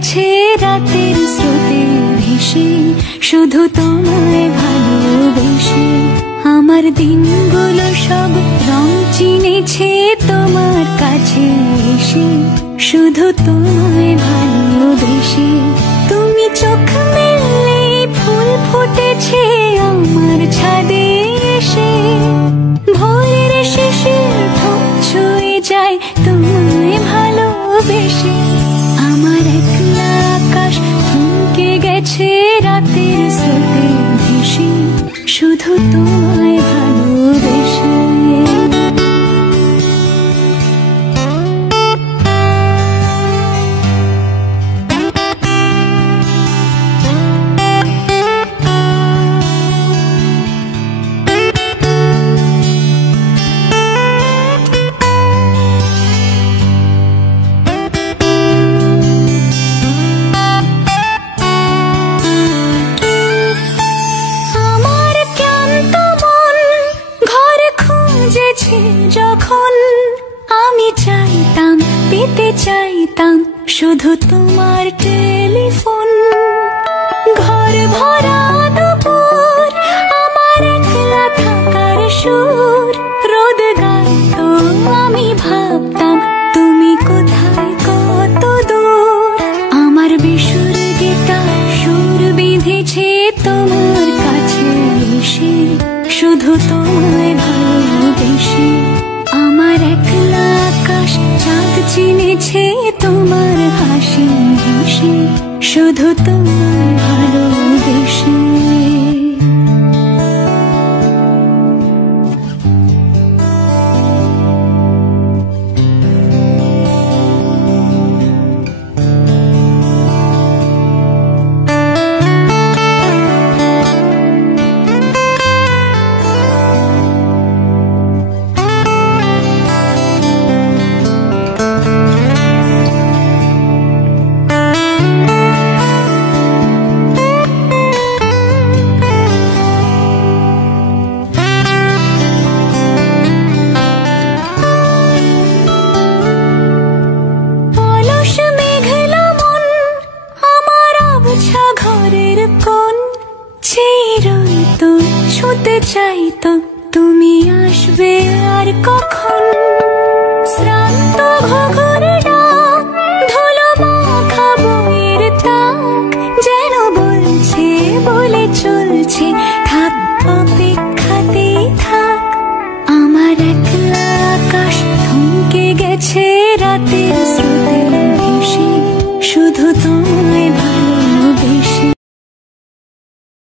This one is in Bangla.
গেছে রাতের স্রোতে ভেসে, শুধু তোমায় ভালোবেসে। আমার দিনগুলো সব রং চিনেছে তোমার কাছে এসে, শুধু তোমায় ভালোবেসে। তুমি চোখ মেললে ফুল ফুটেছে আমার ছাদে এসে, ভোরের শেষের ঠোঁট ছুঁয়ে যায় তোমায় ভালোবেসে। আমার একলা আকাশ থমকে গেছে রাতের স্রোতে ভেসে, শুধু তোমায় ভালোবেসে। যখন আমি চাইতাম, পেতে চাইতাম শুধু তোমার টেলিফোন। ঘর ভরা দুপুর, আমার একলা থাকার সুর, রোদ গাইতো আমি ভাবতাম তুমি কোথায় কত দূর। আমার বেসুর গিটার সুর বিঁধেছে তোমার কাছে এসে, শুধু তোমায় ভালোবেসে। আমার একলা আকাশ চাঁদ চিনেছে তোমার হাসি হেসে, শুধু তোমায় ভালোবেসে। ঘরের কোণ চিরতো ছুঁতে চাইতো তুমি আসবে আর কখন। শ্রান্ত ঘঘর ডাক, ধুলো মাখা বইয়ের তাক, যেন বলছে বলে চলছে থাক অপেক্ষাতেই থাক। আমার একলা আকাশ থমকে গেছে